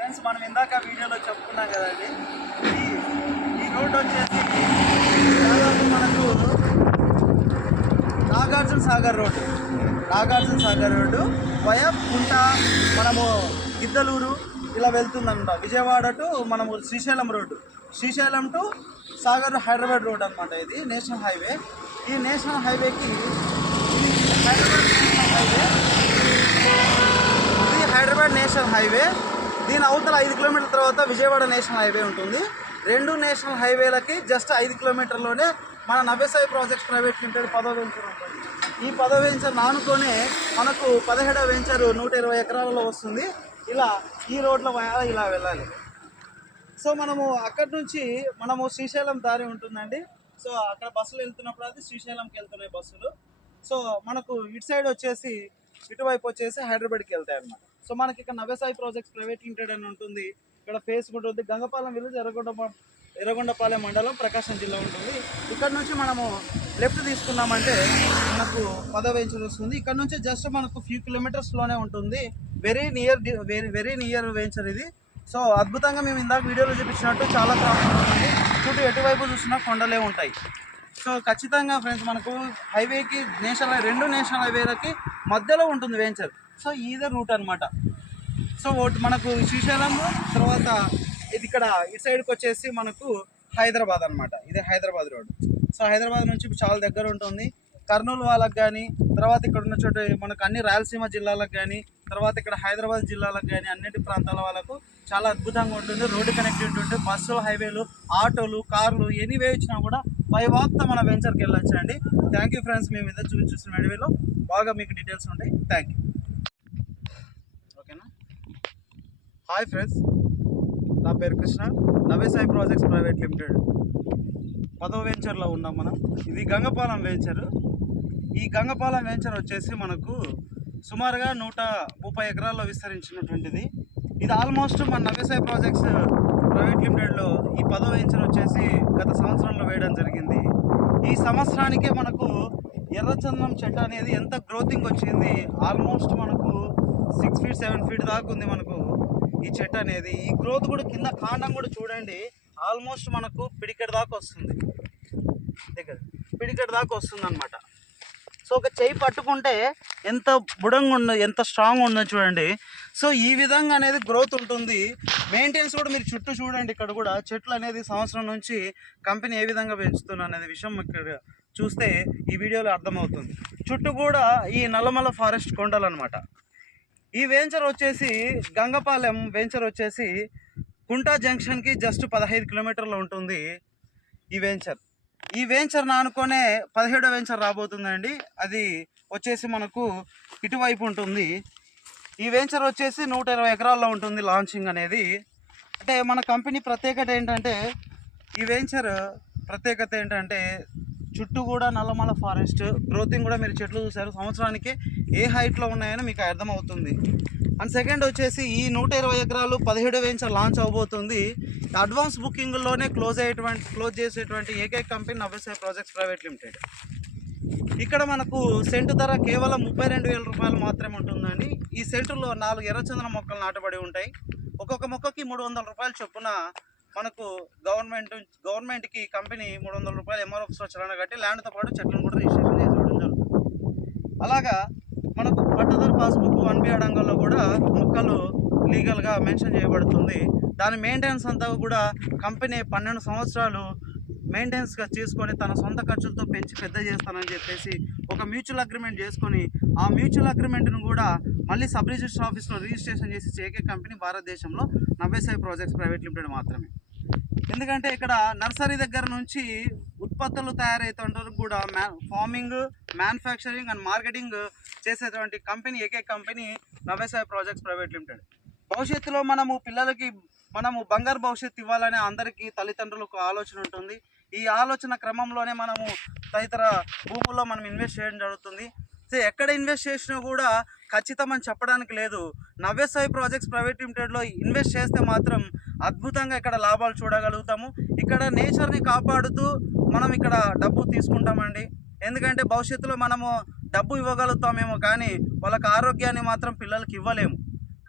Friends మనం ఇందాక వీడియోలో చెప్పుకున్నాం కదండి, ఈ రోడ్ వచ్చేసి దాదాపు మనకు నాగార్జున సాగర్ రోడ్డు వయా కుంట మనము గిద్దలూరు ఇలా వెళ్తుందన్నమాట. విజయవాడ టు మనము శ్రీశైలం టు సాగర్ హైదరాబాద్ రోడ్ అనమాట. ఇది నేషనల్ హైవే. ఈ నేషనల్ హైవేకి హైదరాబాద్ నేషనల్ హైవే. దీని అవతల 5 కిలోమీటర్ల తర్వాత విజయవాడ నేషనల్ హైవే ఉంటుంది. రెండు నేషనల్ హైవేలకి జస్ట్ 5 కిలోమీటర్లోనే మన నవ్యసాయి ప్రాజెక్ట్స్ ప్రైవేట్ లిమిటెడ్ 10వ వెంచర్ ఉంటుంది. ఈ 10వ వెంచర్ నానుకొనే మనకు 17వ వెంచర్ 120 ఎకరాలలో వస్తుంది. ఇలా ఈ రోడ్ల ఇలా వెళ్ళాలి. సో మనము అక్కడి నుంచి మనము శ్రీశైలం దారి ఉంటుందండి. సో అక్కడ బస్సులు వెళ్తున్నప్పుడు అది శ్రీశైలంకి వెళ్తున్నాయి బస్సులు. సో మనకు ఇటు సైడ్ వచ్చేసి ఇటువైపు వచ్చేసి హైదరాబాద్కి వెళ్తాయి అన్నమాట. సో మనకి ఇక్కడ నవ్యసాయి ప్రాజెక్ట్స్ ప్రైవేట్ లిమిటెడ్ అని ఉంటుంది. ఇక్కడ ఫేస్ కూడా ఉంటుంది. గంగపాలెం విలేజ్ ఎర్రగొండపాలెం మండలం ప్రకాశం జిల్లా ఉంటుంది. ఇక్కడ నుంచి మనము లెఫ్ట్ తీసుకున్నామంటే మనకు 10వ వెంచర్ వస్తుంది. ఇక్కడ నుంచి జస్ట్ మనకు ఫ్యూ కిలోమీటర్స్లోనే ఉంటుంది. వెరీ నియర్ వెంచర్ ఇది. సో అద్భుతంగా మేము ఇందాక వీడియోలో చూపించినట్టు చాలా ట్రాఫిక్ ఉంటుంది. చుట్టూ ఎటువైపు చూసినా కొండలే ఉంటాయి. సో ఖచ్చితంగా ఫ్రెండ్స్ మనకు హైవేకి రెండు నేషనల్ హైవేలకి మధ్యలో ఉంటుంది వెంచర్. సో ఇదే రూట్ అనమాట. సో మనకు శ్రీశైలం తర్వాత ఇది ఇక్కడ ఇటు సైడ్కి వచ్చేసి మనకు హైదరాబాద్ అనమాట. ఇది హైదరాబాద్ రోడ్. సో హైదరాబాద్ నుంచి చాలా దగ్గర ఉంటుంది. కర్నూలు వాళ్ళకి కానీ, తర్వాత ఇక్కడ ఉన్న చోట మనకు అన్ని రాయలసీమ జిల్లాలకు కానీ, తర్వాత ఇక్కడ హైదరాబాద్ జిల్లాలకు కానీ అన్నిటి ప్రాంతాల వాళ్ళకు చాలా అద్భుతంగా ఉంటుంది. రోడ్డు కనెక్టివిటీ ఉంటుంది. బస్సులు, హైవేలు, ఆటోలు, కార్లు ఎనీవే వచ్చినా కూడా బై వాక్తో మన వెంచర్కి వెళ్ళొచ్చు అండి. Thank you friends. మేము ఇద్దరు చూసిన వీడియోలో బాగా మీకు డీటెయిల్స్ ఉంటాయి. Thank you. ఓకేనా. హాయ్ ఫ్రెండ్స్, నా పేరు Krishna. Navyasai projects private limited 10వ వెంచర్లో ఉన్నాం మనం. ఇది గంగపాలెం వెంచరు. ఈ గంగపాలెం వెంచర్ వచ్చేసి మనకు సుమారుగా 130 ఎకరాల్లో విస్తరించినటువంటిది. ఇది ఆల్మోస్ట్ మన నవ్యసాయి ప్రాజెక్ట్స్ ప్రైవేట్ లిమిటెడ్లో ఈ 10వ వెంచర్ వచ్చేసి గత సంవత్సరంలో వేయడం జరిగింది. ఈ సంవత్సరానికే మనకు ఎర్రచందనం చెట్టు అనేది ఎంత గ్రోతింగ్ వచ్చింది. ఆల్మోస్ట్ మనకు 6 ఫీట్ 7 ఫీట్ దాకా ఉంది మనకు ఈ చెట్టు అనేది. ఈ గ్రోత్ కూడా కింద కాండం కూడా చూడండి, ఆల్మోస్ట్ మనకు పిడికెట్ దాకా వస్తుంది. పిడికెట్ దాకా వస్తుంది అనమాట. సో ఒక చెయ్యి పట్టుకుంటే ఎంత బుడంగా ఉందో, ఎంత స్ట్రాంగ్ ఉందో చూడండి. సో ఈ విధంగా అనేది గ్రోత్ ఉంటుంది. మెయింటెనెన్స్ కూడా మీరు చుట్టూ చూడండి. ఇక్కడ కూడా చెట్లు అనేది సంవత్సరం నుంచి కంపెనీ ఏ విధంగా పెంచుతున్నా అనేది విషయం ఇక్కడ చూస్తే ఈ వీడియోలో అర్థమవుతుంది. చుట్టూ కూడా ఈ నల్లమల ఫారెస్ట్ కొండలు అనమాట. ఈ వెంచర్ వచ్చేసి గంగపాలెం వెంచర్ వచ్చేసి కుంటా జంక్షన్కి జస్ట్ 15 కిలోమీటర్లు ఉంటుంది ఈ వెంచర్ నానుకొనే 17వ వెంచర్ రాబోతుందండి. అది వచ్చేసి మనకు ఇటువైపు ఉంటుంది. ఈ వెంచర్ వచ్చేసి 120 ఎకరాల్లో ఉంటుంది లాంచింగ్ అనేది. అంటే మన కంపెనీ ప్రత్యేకత ఏంటంటే, ఈ వెంచర్ ప్రత్యేకత ఏంటంటే చుట్టూ కూడా నల్లమల ఫారెస్ట్ గ్రోతింగ్ కూడా మీరు చెట్లు చూసారు. సంవత్సరానికి ఏ హైట్లో ఉన్నాయని మీకు అర్థమవుతుంది. అండ్ సెకండ్ వచ్చేసి ఈ 120 ఎకరాలు 17వ వెంచర్ లాంచ్ అవబోతుంది. అడ్వాన్స్ బుకింగ్లోనే క్లోజ్ చేసేటువంటి ఏకైక company Navyasai projects private limited. ఇక్కడ మనకు సెంటు ధర కేవలం 32,000 రూపాయలు మాత్రమే ఉంటుందండి. ఈ సెంటులో 4 ఎర్రచందన మొక్కలు నాటబడి ఉంటాయి. ఒక్కొక్క మొక్కకి 300 రూపాయలు చొప్పున మనకు గవర్నమెంట్కి కంపెనీ 300 రూపాయలు ఎంఆర్ఎఫ్స్లో చలన కట్టి ల్యాండ్తో పాటు చెట్లను కూడా రిజిస్ట్రేషన్ చేసి ఇవ్వడం జరుగుతుంది. అలాగా మనకు పట్టదారు పాస్బుక్ 1B అడంగంలో కూడా మొక్కలు లీగల్గా మెన్షన్ చేయబడుతుంది. దాని మెయింటెనెన్స్ అంతా కూడా కంపెనీ 12 సంవత్సరాలు మెయింటెనెన్స్గా చేసుకొని తన సొంత ఖర్చులతో పెంచి పెద్ద చేస్తానని చెప్పేసి ఒక మ్యూచువల్ అగ్రిమెంట్ చేసుకొని, ఆ మ్యూచువల్ అగ్రిమెంట్ను కూడా మళ్ళీ సబ్ రిజిస్టర్ ఆఫీస్లో రిజిస్ట్రేషన్ చేసి ఏకైక కంపెనీ భారతదేశంలో నవ్యసాయి ప్రాజెక్ట్స్ ప్రైవేట్ లిమిటెడ్ మాత్రమే. ఎందుకంటే ఇక్కడ నర్సరీ దగ్గర నుంచి ఉత్పత్తులు తయారయ్యేంత కూడా ఫార్మింగ్, మ్యానుఫ్యాక్చరింగ్ అండ్ మార్కెటింగ్ చేసేటువంటి కంపెనీ ఏకైక company Navyasai projects private limited. భవిష్యత్తులో మనము బంగారు భవిష్యత్తు ఇవ్వాలనే అందరికీ తల్లిదండ్రులకు ఆలోచన ఉంటుంది. ఈ ఆలోచన క్రమంలోనే మనము తదితర భూముల్లో మనం ఇన్వెస్ట్ చేయడం జరుగుతుంది. సో ఎక్కడ ఇన్వెస్ట్ చేసినా కూడా ఖచ్చితమని చెప్పడానికి లేదు. నవ్యసాయి ప్రాజెక్ట్స్ ప్రైవేట్ లిమిటెడ్లో ఇన్వెస్ట్ చేస్తే మాత్రం అద్భుతంగా ఇక్కడ లాభాలు చూడగలుగుతాము. ఇక్కడ నేచర్ని కాపాడుతూ మనం ఇక్కడ డబ్బు తీసుకుంటామండి. ఎందుకంటే భవిష్యత్తులో మనము డబ్బు ఇవ్వగలుగుతామేమో కానీ వాళ్ళకి ఆరోగ్యాన్ని మాత్రం పిల్లలకి ఇవ్వలేము.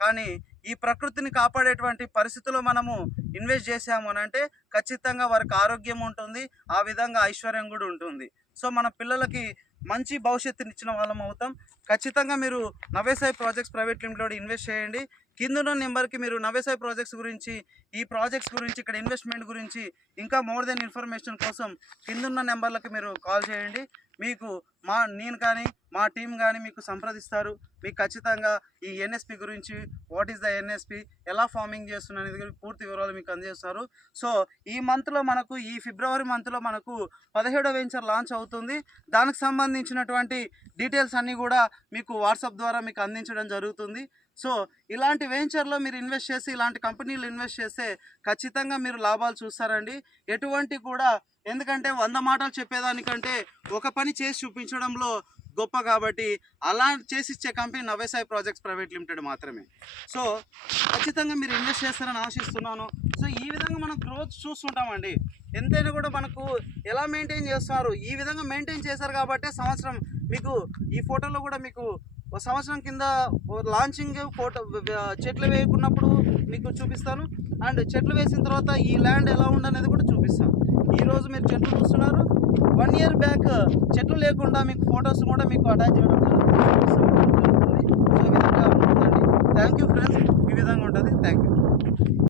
కానీ ఈ ప్రకృతిని కాపాడేటువంటి పరిస్థితుల్లో మనము ఇన్వెస్ట్ చేసాము అని అంటే ఖచ్చితంగా వారికి ఆరోగ్యం ఉంటుంది, ఆ విధంగా ఐశ్వర్యం కూడా ఉంటుంది. సో మన పిల్లలకి మంచి భవిష్యత్తుని ఇచ్చిన వాళ్ళం అవుతాం. ఖచ్చితంగా మీరు నవేసాయి ప్రాజెక్ట్స్ ప్రైవేట్ లిమిటెడ్ ఇన్వెస్ట్ చేయండి. కిందున్న నెంబర్కి మీరు నవేసాయి ప్రాజెక్ట్స్ గురించి, ఈ ప్రాజెక్ట్స్ గురించి, ఇక్కడ ఇన్వెస్ట్మెంట్ గురించి ఇంకా మోర్ దెన్ ఇన్ఫర్మేషన్ కోసం కిందున్న నెంబర్లకి మీరు కాల్ చేయండి. మీకు నేను కానీ మా టీం కానీ మీకు సంప్రదిస్తారు. మీకు ఖచ్చితంగా ఈ ఎన్ఎస్పి గురించి, వాట్ ఈస్ ద ఎన్ఎస్పి, ఎలా ఫార్మింగ్ చేస్తున్న అనేది పూర్తి వివరాలు మీకు అందజేస్తారు. సో ఈ మంత్లో మనకు, ఈ ఫిబ్రవరి మంత్లో మనకు 17వ వెంచర్ లాంచ్ అవుతుంది. దానికి సంబంధించినటువంటి డీటెయిల్స్ అన్నీ కూడా మీకు వాట్సాప్ ద్వారా మీకు అందించడం జరుగుతుంది. సో ఇలాంటి వెంచర్లో మీరు ఇన్వెస్ట్ చేసి, ఇలాంటి కంపెనీలు ఇన్వెస్ట్ చేస్తే ఖచ్చితంగా మీరు లాభాలు చూస్తారండి. ఎటువంటి కూడా, ఎందుకంటే 100 మాటలు చెప్పేదానికంటే ఒక పని చేసి చూపించడంలో గొప్ప, కాబట్టి అలా చేసిచ్చే కంపెనీ నవేసాయి ప్రాజెక్ట్స్ ప్రైవేట్ లిమిటెడ్ మాత్రమే. సో ఖచ్చితంగా మీరు ఇన్వెస్ట్ చేస్తారని ఆశిస్తున్నాను. సో ఈ విధంగా మనం గ్రోత్ చూస్తుంటామండి. ఎంతైనా కూడా మనకు ఎలా మెయింటైన్ చేస్తున్నారు, ఈ విధంగా మెయింటైన్ చేశారు కాబట్టి సంవత్సరం మీకు ఈ ఫోటోలో కూడా మీకు సంవత్సరం కింద లాంచింగ్ ఫోటో చెట్లు వేయకున్నప్పుడు మీకు చూపిస్తాను, అండ్ చెట్లు వేసిన తర్వాత ఈ ల్యాండ్ ఎలా ఉండనేది కూడా చూపిస్తాను. ఈరోజు మీరు చెట్లు చూస్తున్నారు, 1 year బ్యాక్ చెట్లు లేకుండా మీకు ఫొటోస్ కూడా మీకు అటాచ్ చేయడం జరుగుతుంది. సో ఈ విధంగా ఉంటుందండి. Thank you friends. ఈ విధంగా ఉంటుంది. Thank you.